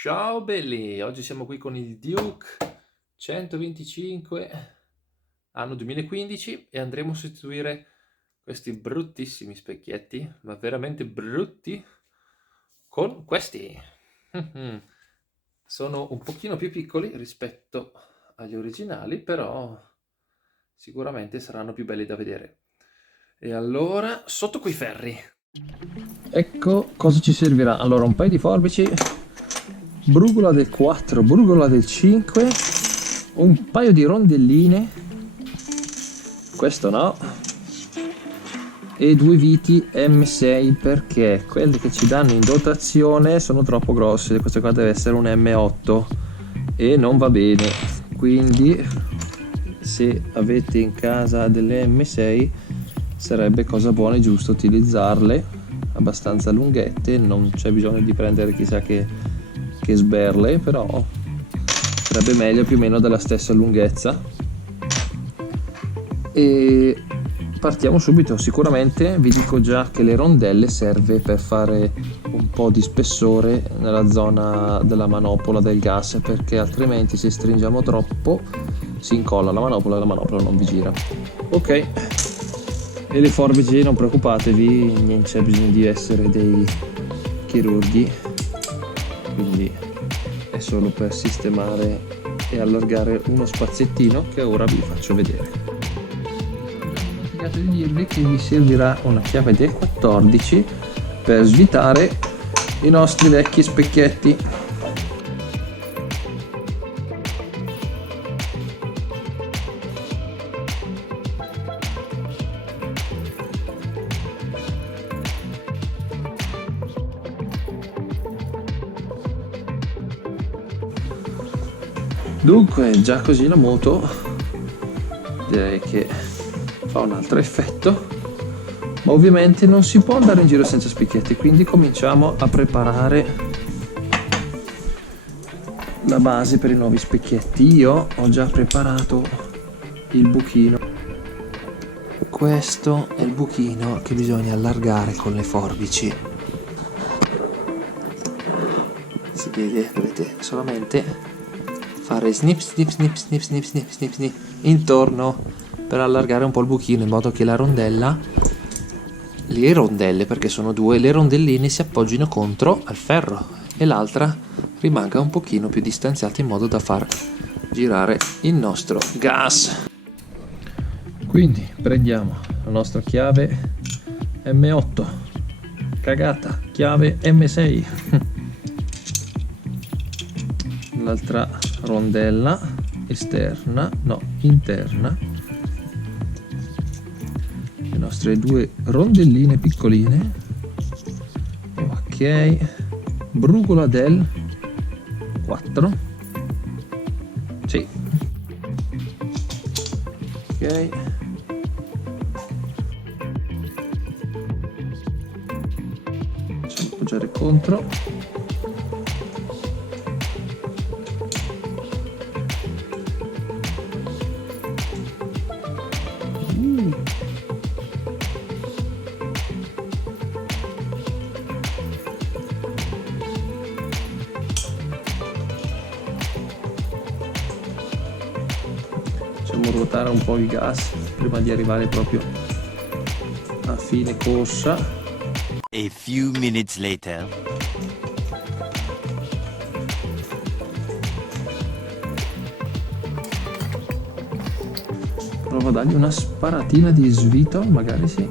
Ciao belli, oggi siamo qui con il Duke 125 anno 2015 e andremo a sostituire questi bruttissimi specchietti, ma veramente brutti, con questi. Sono un pochino più piccoli rispetto agli originali, però sicuramente saranno più belli da vedere. E allora, sotto quei ferri. Ecco cosa ci servirà. Allora, un paio di forbici, brugola del 4, brugola del 5, un paio di rondelline, questo no, e due viti M6 perché quelle che ci danno in dotazione sono troppo grosse. Questa qua deve essere un M8 e non va bene, quindi se avete in casa delle M6 sarebbe cosa buona e giusto utilizzarle, abbastanza lunghette, non c'è bisogno di prendere chissà che sberle, però sarebbe meglio più o meno della stessa lunghezza. E partiamo subito. Sicuramente vi dico già che le rondelle serve per fare un po' di spessore nella zona della manopola del gas, perché altrimenti se stringiamo troppo si incolla la manopola e la manopola non vi gira. Ok, e le forbici non preoccupatevi, non c'è bisogno di essere dei chirurghi, quindi è solo per sistemare e allargare uno spaziettino che ora vi faccio vedere. Di dirvi che vi servirà una chiave del 14 per svitare i nostri vecchi specchietti. Dunque, già così la moto direi che fa un altro effetto, ma ovviamente non si può andare in giro senza specchietti, quindi cominciamo a preparare la base per i nuovi specchietti. Io ho già preparato il buchino, questo è il buchino che bisogna allargare con le forbici. Si vede, dovete solamente fare snip snip snip snip snip snip snip snip intorno per allargare un po' il buchino, in modo che la rondella, le rondelle, perché sono due, le rondelline si appoggino contro al ferro e l'altra rimanga un pochino più distanziata in modo da far girare il nostro gas. Quindi prendiamo la nostra chiave M8, cagata, chiave M6, l'altra rondella esterna, no, interna, le nostre due rondelline piccoline. Ok, brugola del 4, sì, ok, facciamo appoggiare contro. Facciamo ruotare un po' il gas prima di arrivare proprio a fine corsa. A few minutes later. Provo a dargli una sparatina di svito, magari si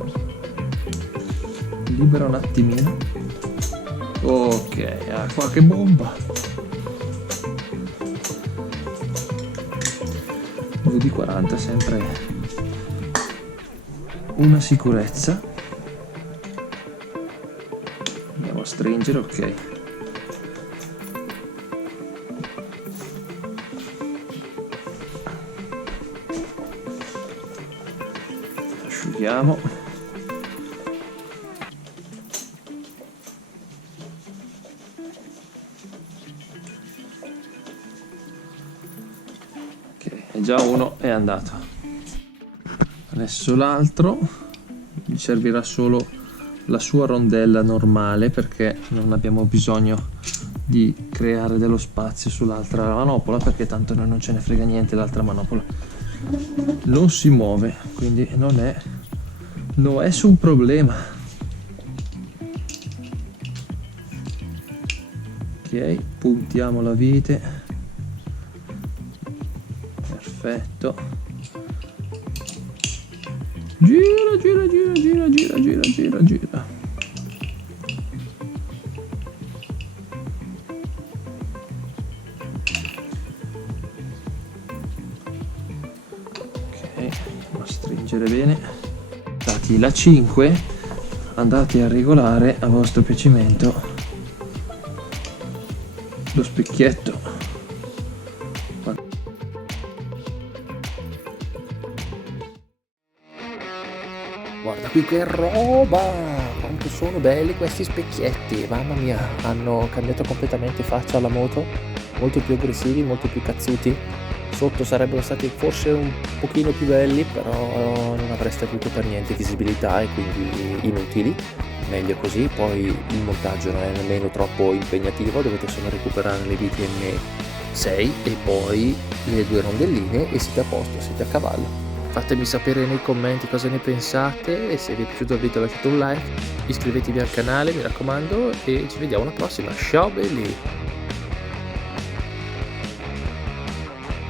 libera un attimino. Ok, ah, qua che bomba! VD40 sempre una sicurezza. Andiamo a stringere, ok. Asciughiamo. Ok, già uno è andato. Adesso l'altro mi servirà solo la sua rondella normale, perché non abbiamo bisogno di creare dello spazio sull'altra manopola, perché tanto noi non ce ne frega niente, l'altra manopola non si muove, quindi non è un problema. Ok, puntiamo la vite, perfetto, gira gira gira gira gira gira gira gira. A stringere bene. Dati la 5, andate a regolare a vostro piacimento lo specchietto. Guarda qui che roba, quanto sono belli questi specchietti, mamma mia, hanno cambiato completamente faccia alla moto, molto più aggressivi, molto più cazzuti. Sotto sarebbero stati forse un pochino più belli, però non avreste avuto per niente visibilità e quindi inutili, meglio così. Poi il montaggio non è nemmeno troppo impegnativo, dovete solo recuperare le VTM 6 e poi le 2 rondelline e siete a posto, siete a cavallo. Fatemi sapere nei commenti cosa ne pensate e se vi è piaciuto il video lasciate un like, iscrivetevi al canale mi raccomando e ci vediamo alla prossima, ciao belli!